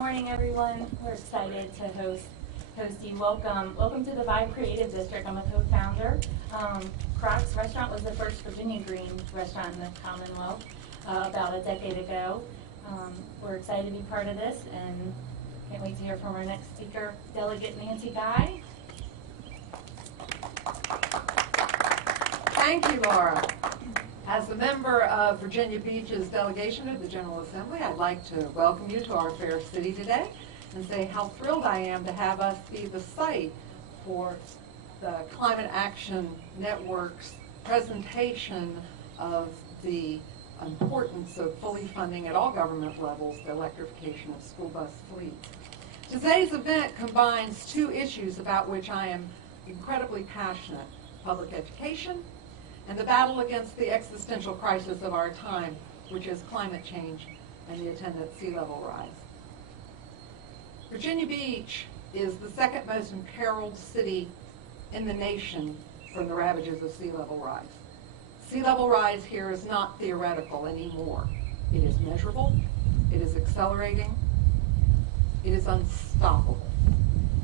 Good morning, everyone. We're excited to host you. Welcome to the Vibe Creative District. I'm a co-founder. Croc's Restaurant was the first Virginia Green restaurant in the Commonwealth about a decade ago. We're excited to be part of this and can't wait to hear from our next speaker, Delegate Nancy Guy. Thank you, Laura. As a member of Virginia Beach's delegation of the General Assembly, I'd like to welcome you to our fair city today and say how thrilled I am to have us be the site for the Climate Action Network's presentation of the importance of fully funding at all government levels the electrification of school bus fleets. Today's event combines two issues about which I am incredibly passionate: public education and the battle against the existential crisis of our time, which is climate change and the attendant sea level rise. Virginia Beach is the second most imperiled city in the nation from the ravages of sea level rise. Sea level rise here is not theoretical anymore. It is measurable, it is accelerating, it is unstoppable.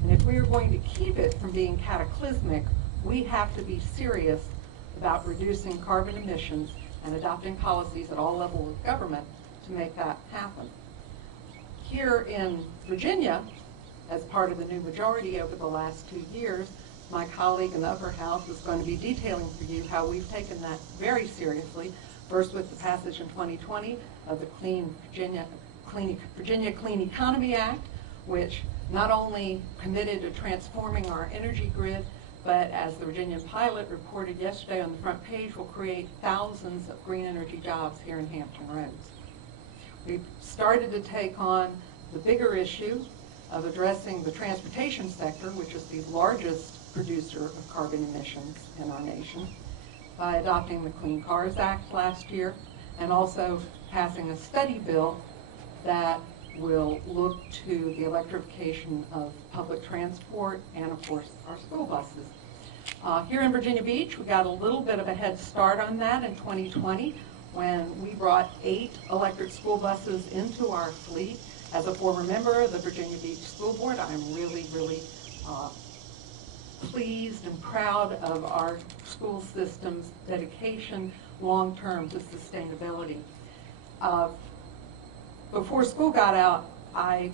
And if we are going to keep it from being cataclysmic, we have to be serious about reducing carbon emissions and adopting policies at all levels of government to make that happen. Here in Virginia, as part of the new majority over the last 2 years, my colleague in the upper house is going to be detailing for you how we've taken that very seriously, first with the passage in 2020 of the Virginia Clean Economy Act, which not only committed to transforming our energy grid, but as the Virginian Pilot reported yesterday on the front page, will create thousands of green energy jobs here in Hampton Roads. We've started to take on the bigger issue of addressing the transportation sector, which is the largest producer of carbon emissions in our nation, by adopting the Clean Cars Act last year, and also passing a study bill that will look to the electrification of public transport and, of course, our school buses. Here in Virginia Beach, we got a little bit of a head start on that in 2020 when we brought 8 electric school buses into our fleet. As a former member of the Virginia Beach School Board, I'm really pleased and proud of our school system's dedication long-term to sustainability. Before school got out, I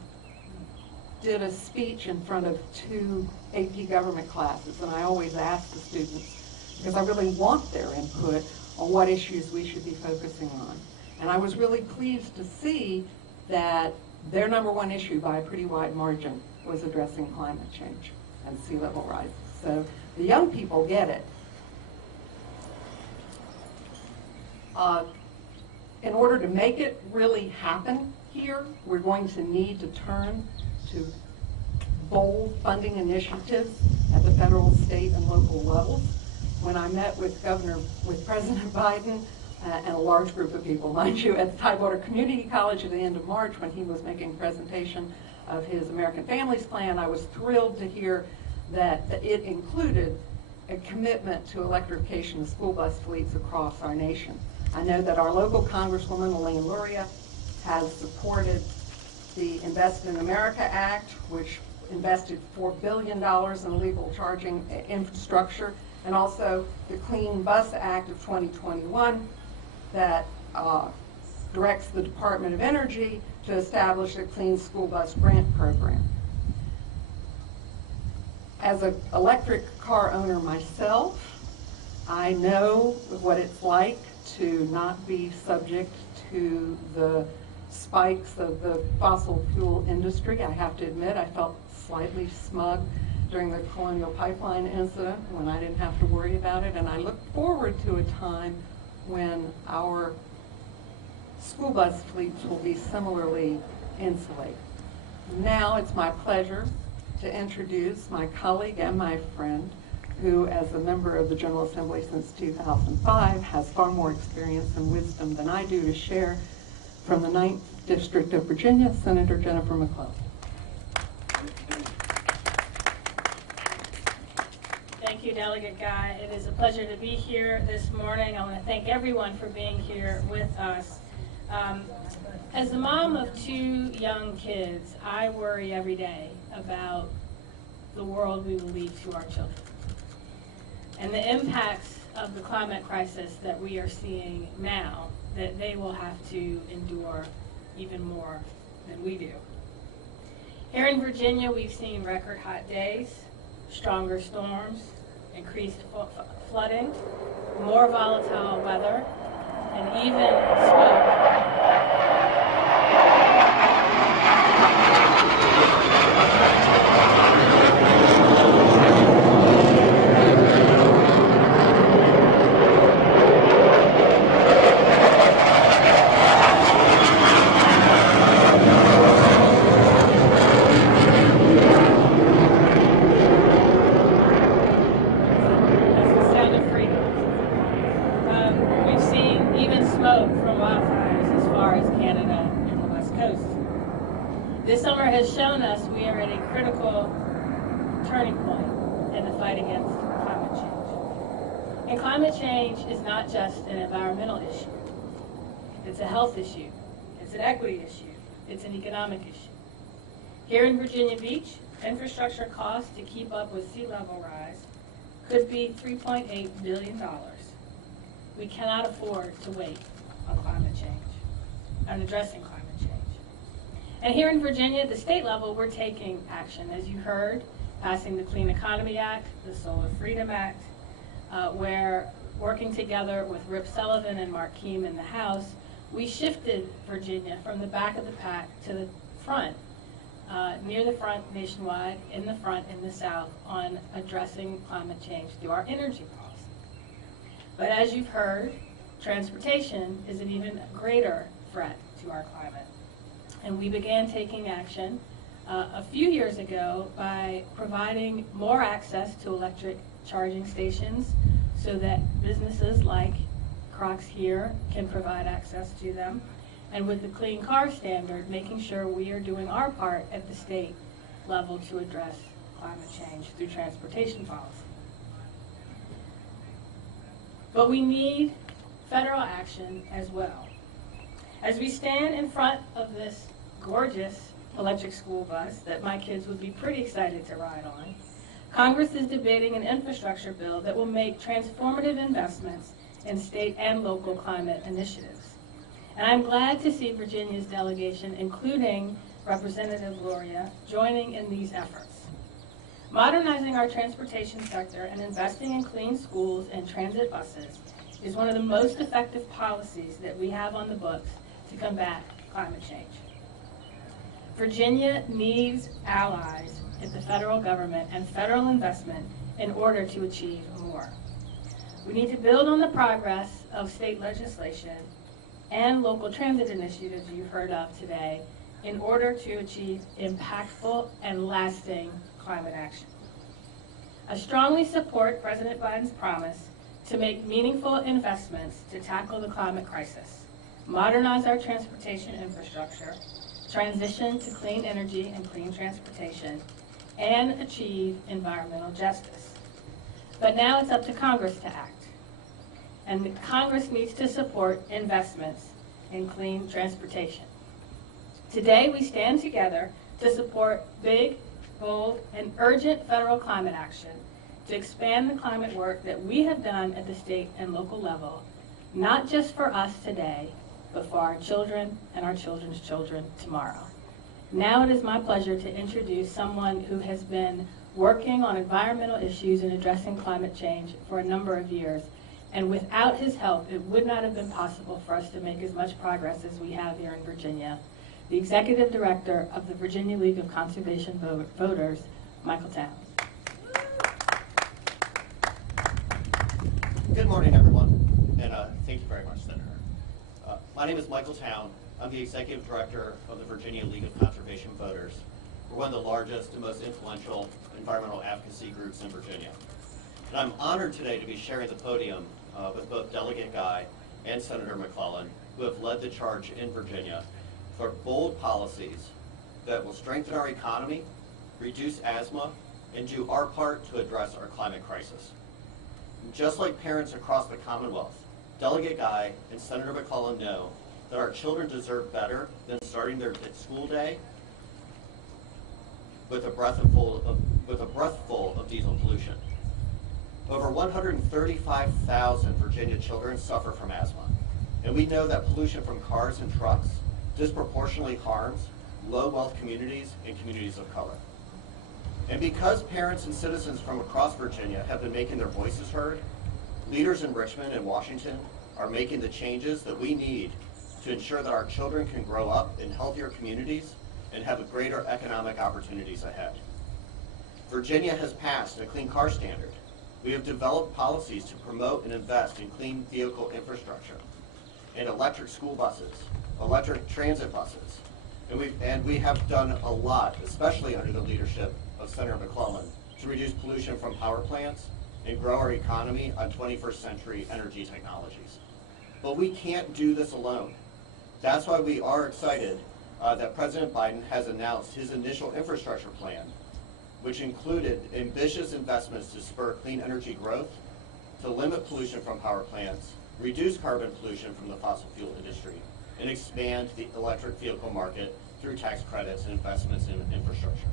did a speech in front of 2 AP government classes, and I always ask the students, because I really want their input on what issues we should be focusing on. And I was really pleased to see that their #1 issue by a pretty wide margin was addressing climate change and sea level rise. So the young people get it. In order to make it really happen here, we're going to need to turn to bold funding initiatives at the federal, state, and local levels. When I met with President Biden and a large group of people, mind you, at the Tidewater Community College at the end of March when he was making a presentation of his American Families Plan, I was thrilled to hear that it included a commitment to electrification of school bus fleets across our nation. I know that our local Congresswoman, Elaine Luria, has supported the Invest in America Act, which invested $4 billion in illegal charging infrastructure, and also the Clean Bus Act of 2021 that directs the Department of Energy to establish a clean school bus grant program. As an electric car owner myself, I know what it's like to not be subject to the spikes of the fossil fuel industry. I have to admit, I felt slightly smug during the Colonial Pipeline incident when I didn't have to worry about it, and I look forward to a time when our school bus fleets will be similarly insulated. Now it's my pleasure to introduce my colleague and my friend, who, as a member of the General Assembly since 2005, has far more experience and wisdom than I do to share from the 9th District of Virginia, Senator Jennifer McClellan. Thank you, Delegate Guy. It is a pleasure to be here this morning. I want to thank everyone for being here with us. As the mom of 2 young kids, I worry every day about the world we will leave to our children and the impacts of the climate crisis that we are seeing now that they will have to endure even more than we do. Here in Virginia, we've seen record hot days, stronger storms, increased flooding, more volatile weather, and even smoke. This summer has shown us we are at a critical turning point in the fight against climate change. And climate change is not just an environmental issue. It's a health issue. It's an equity issue. It's an economic issue. Here in Virginia Beach, infrastructure costs to keep up with sea level rise could be $3.8 billion. We cannot afford to wait on climate change, on addressing climate change. And here in Virginia, at the state level, we're taking action. As you heard, passing the Clean Economy Act, the Solar Freedom Act, where working together with Rip Sullivan and Mark Keim in the House, we shifted Virginia from the back of the pack to the front, near the front nationwide, in the front in the South, on addressing climate change through our energy policy. But as you've heard, transportation is an even greater threat to our climate. And we began taking action a few years ago by providing more access to electric charging stations so that businesses like Crocs here can provide access to them. And with the Clean Car Standard, making sure we are doing our part at the state level to address climate change through transportation policy. But we need federal action as well. As we stand in front of this gorgeous electric school bus that my kids would be pretty excited to ride on, Congress is debating an infrastructure bill that will make transformative investments in state and local climate initiatives. And I'm glad to see Virginia's delegation, including Representative Gloria, joining in these efforts. Modernizing our transportation sector and investing in clean schools and transit buses is one of the most effective policies that we have on the books to combat climate change. Virginia needs allies in the federal government and federal investment in order to achieve more. We need to build on the progress of state legislation and local transit initiatives you've heard of today in order to achieve impactful and lasting climate action. I strongly support President Biden's promise to make meaningful investments to tackle the climate crisis, modernize our transportation infrastructure, transition to clean energy and clean transportation, and achieve environmental justice. But now it's up to Congress to act. And Congress needs to support investments in clean transportation. Today we stand together to support big, bold, and urgent federal climate action to expand the climate work that we have done at the state and local level, not just for us today, but for our children and our children's children tomorrow. Now it is my pleasure to introduce someone who has been working on environmental issues and addressing climate change for a number of years. And without his help, it would not have been possible for us to make as much progress as we have here in Virginia. The Executive Director of the Virginia League of Conservation Voters, Michael Towns. Good morning, everyone, and thank you very much, Senator. My name is Michael Towns. I'm the Executive Director of the Virginia League of Conservation Voters. We're one of the largest and most influential environmental advocacy groups in Virginia. And I'm honored today to be sharing the podium with both Delegate Guy and Senator McClellan, who have led the charge in Virginia for bold policies that will strengthen our economy, reduce asthma, and do our part to address our climate crisis. Just like parents across the Commonwealth, Delegate Guy and Senator McClellan know that our children deserve better than starting their school day with a breath full of diesel pollution. Over 135,000 Virginia children suffer from asthma, and we know that pollution from cars and trucks disproportionately harms low-wealth communities and communities of color. And because parents and citizens from across Virginia have been making their voices heard, leaders in Richmond and Washington are making the changes that we need to ensure that our children can grow up in healthier communities and have greater economic opportunities ahead. Virginia has passed a clean car standard. We have developed policies to promote and invest in clean vehicle infrastructure and electric school buses, electric transit buses. And we have done a lot, especially under the leadership of Senator McClellan, to reduce pollution from power plants and grow our economy on 21st century energy technologies. But we can't do this alone. That's why we are excited that President Biden has announced his initial infrastructure plan, which included ambitious investments to spur clean energy growth, to limit pollution from power plants, reduce carbon pollution from the fossil fuel industry, and expand the electric vehicle market through tax credits and investments in infrastructure.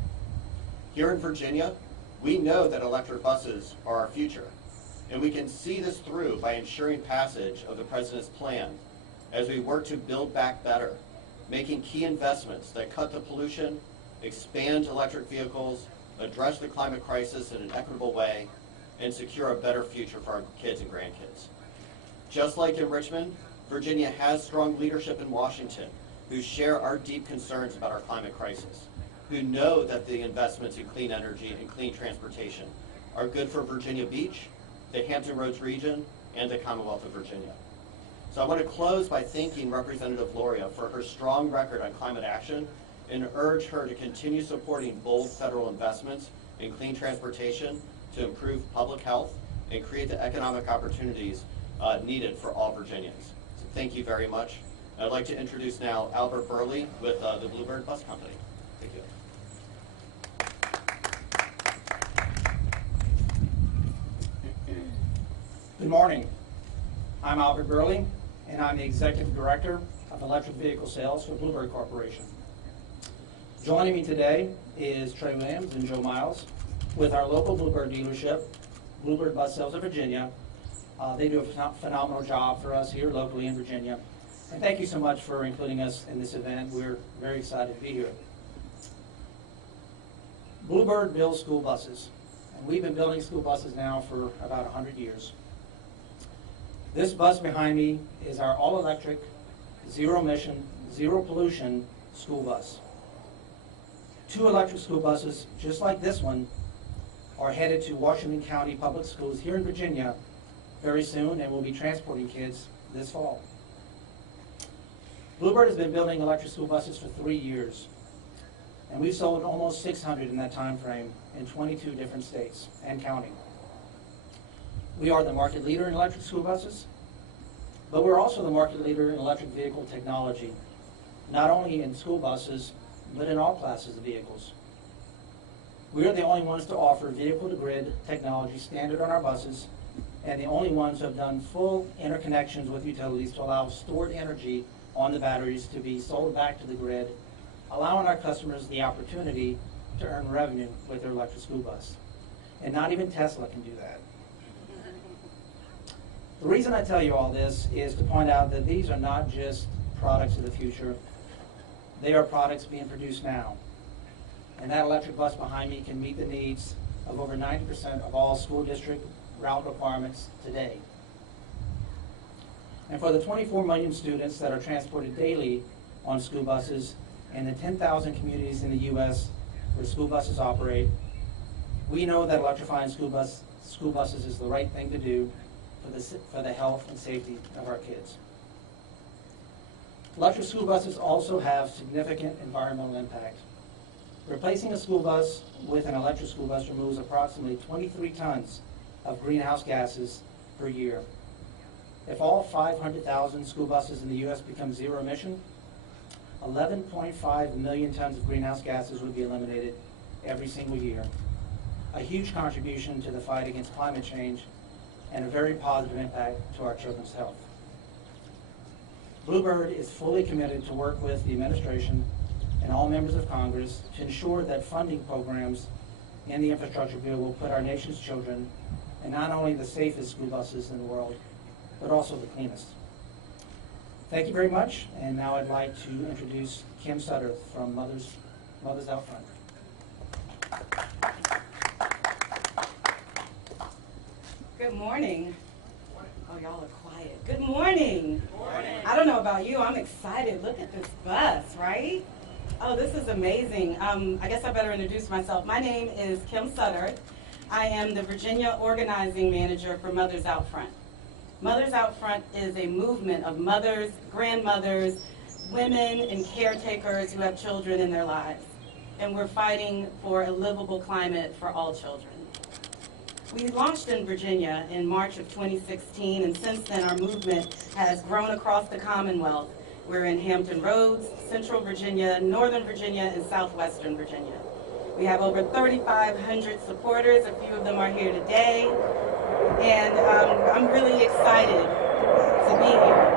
Here in Virginia, we know that electric buses are our future, and we can see this through by ensuring passage of the President's plan as we work to build back better, making key investments that cut the pollution, expand electric vehicles, address the climate crisis in an equitable way, and secure a better future for our kids and grandkids. Just like in Richmond, Virginia has strong leadership in Washington who share our deep concerns about our climate crisis, who know that the investments in clean energy and clean transportation are good for Virginia Beach, the Hampton Roads region, and the Commonwealth of Virginia. So I want to close by thanking Representative Loria for her strong record on climate action and urge her to continue supporting bold federal investments in clean transportation to improve public health and create the economic opportunities needed for all Virginians. So thank you very much. I'd like to introduce now Albert Burley with the Bluebird Bus Company. Thank you. Good morning. I'm Albert Burley, and I'm the Executive Director of Electric Vehicle Sales for Bluebird Corporation. Joining me today is Trey Williams and Joe Miles with our local Bluebird dealership, Bluebird Bus Sales of Virginia. They do a phenomenal job for us here locally in Virginia. And thank you so much for including us in this event. We're very excited to be here. Bluebird builds school buses, and we've been building school buses now for about 100 years. This bus behind me is our all-electric, zero-emission, zero-pollution school bus. 2 electric school buses, just like this one, are headed to Washington County Public Schools here in Virginia very soon, and will be transporting kids this fall. Bluebird has been building electric school buses for 3 years, and we've sold almost 600 in that time frame in 22 different states and counting. We are the market leader in electric school buses, but we're also the market leader in electric vehicle technology, not only in school buses, but in all classes of vehicles. We are the only ones to offer vehicle-to-grid technology standard on our buses, and the only ones who have done full interconnections with utilities to allow stored energy on the batteries to be sold back to the grid, allowing our customers the opportunity to earn revenue with their electric school bus. And not even Tesla can do that. The reason I tell you all this is to point out that these are not just products of the future. They are products being produced now. And that electric bus behind me can meet the needs of over 90% of all school district route requirements today. And for the 24 million students that are transported daily on school buses and the 10,000 communities in the U.S. where school buses operate, we know that electrifying school buses is the right thing to do for the health and safety of our kids. Electric school buses also have significant environmental impact. Replacing a school bus with an electric school bus removes approximately 23 tons of greenhouse gases per year. If all 500,000 school buses in the U.S. become zero emission, 11.5 million tons of greenhouse gases would be eliminated every single year. A huge contribution to the fight against climate change and a very positive impact to our children's health. Bluebird is fully committed to work with the administration and all members of Congress to ensure that funding programs in the infrastructure bill will put our nation's children in not only the safest school buses in the world, but also the cleanest. Thank you very much, and now I'd like to introduce Kim Sutter from Mothers Out Front. Good morning. Oh, y'all are quiet. Good morning. Good morning. I don't know about you, I'm excited. Look at this bus, right? Oh, this is amazing. I guess I better introduce myself. My name is Kim Sutter. I am the Virginia Organizing Manager for Mothers Out Front. Mothers Out Front is a movement of mothers, grandmothers, women, and caretakers who have children in their lives. And we're fighting for a livable climate for all children. We launched in Virginia in March of 2016, and since then our movement has grown across the Commonwealth. We're in Hampton Roads, Central Virginia, Northern Virginia, and Southwestern Virginia. We have over 3,500 supporters. A few of them are here today. And I'm really excited to be here.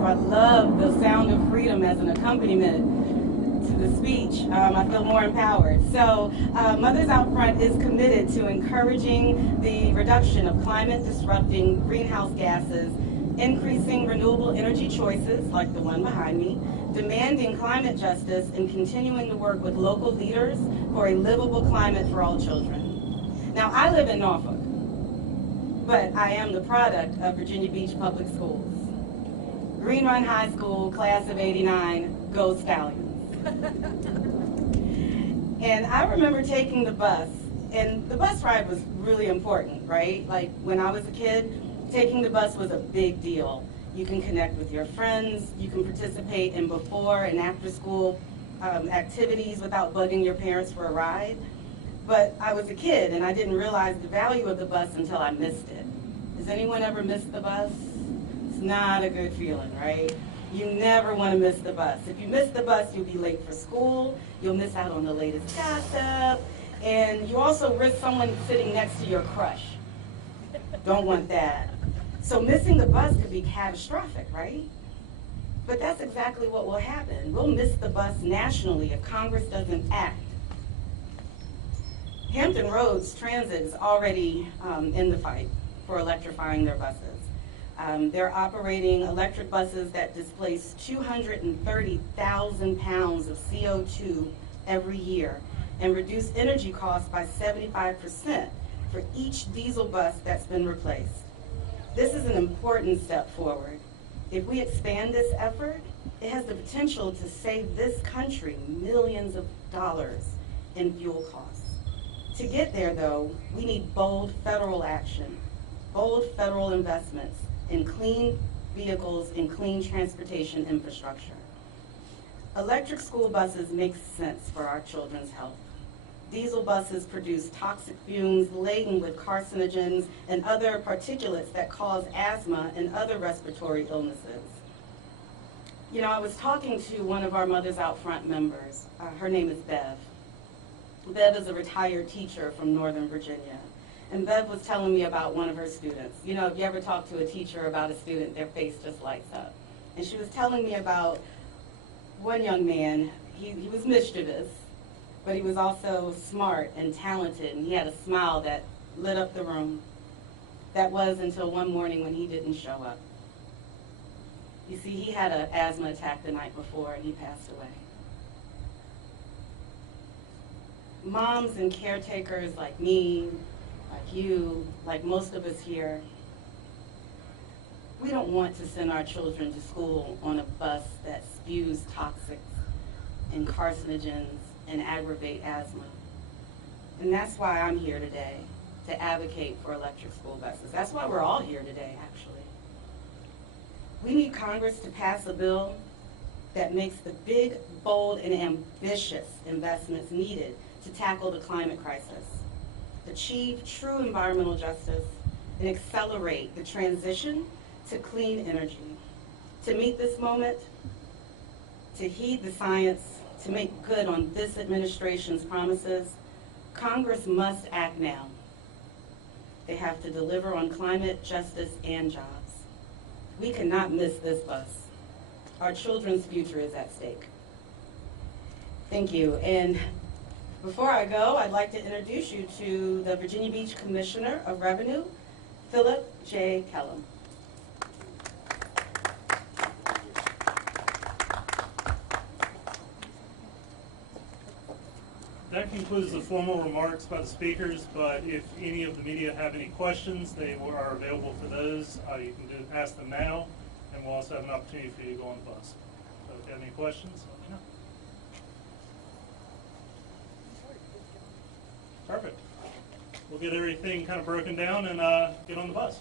I love the sound of freedom as an accompaniment to the speech. I feel more empowered. So Mothers Out Front is committed to encouraging the reduction of climate-disrupting greenhouse gases, increasing renewable energy choices, like the one behind me, demanding climate justice, and continuing to work with local leaders for a livable climate for all children. Now, I live in Norfolk, but I am the product of Virginia Beach Public Schools. Green Run High School, class of '89, go Stallions. And I remember taking the bus, and the bus ride was really important, right? Like when I was a kid, taking the bus was a big deal. You can connect with your friends, you can participate in before and after school activities without bugging your parents for a ride. But I was a kid and I didn't realize the value of the bus until I missed it. Has anyone ever missed the bus? It's not a good feeling, right? You never want to miss the bus. If you miss the bus, you'll be late for school, you'll miss out on the latest gossip, and you also risk someone sitting next to your crush. Don't want that. So missing the bus could be catastrophic, right? But that's exactly what will happen. We'll miss the bus nationally if Congress doesn't act. Hampton Roads Transit is already in the fight for electrifying their buses. They're operating electric buses that displace 230,000 pounds of CO2 every year and reduce energy costs by 75% for each diesel bus that's been replaced. This is an important step forward. If we expand this effort, it has the potential to save this country millions of dollars in fuel costs. To get there, though, we need bold federal action, bold federal investments in clean vehicles and clean transportation infrastructure. Electric school buses make sense for our children's health. Diesel buses produce toxic fumes laden with carcinogens and other particulates that cause asthma and other respiratory illnesses. You know, I was talking to one of our Mothers Out Front members. Her name is Bev. Bev is a retired teacher from Northern Virginia. And Bev was telling me about one of her students. You know, if you ever talk to a teacher about a student, their face just lights up. And she was telling me about one young man. He was mischievous, but he was also smart and talented, and he had a smile that lit up the room. That was until one morning when he didn't show up. You see, he had an asthma attack the night before, and he passed away. Moms and caretakers like me, like you, like most of us here, we don't want to send our children to school on a bus that spews toxics and carcinogens and aggravate asthma. And that's why I'm here today, to advocate for electric school buses. That's why we're all here today, actually. We need Congress to pass a bill that makes the big, bold, and ambitious investments needed to tackle the climate crisis, achieve true environmental justice, and accelerate the transition to clean energy. To meet this moment, to heed the science, to make good on this administration's promises, Congress must act now. They have to deliver on climate justice and jobs. We cannot miss this bus. Our children's future is at stake. Thank you. And before I go, I'd like to introduce you to the Virginia Beach Commissioner of Revenue, Philip J. Kellum. That concludes the formal remarks by the speakers, but if any of the media have any questions, they are available for those. You can ask them now, and we'll also have an opportunity for you to go on the bus. So if you have any questions, let me know. Perfect. We'll get everything kind of broken down and get on the bus.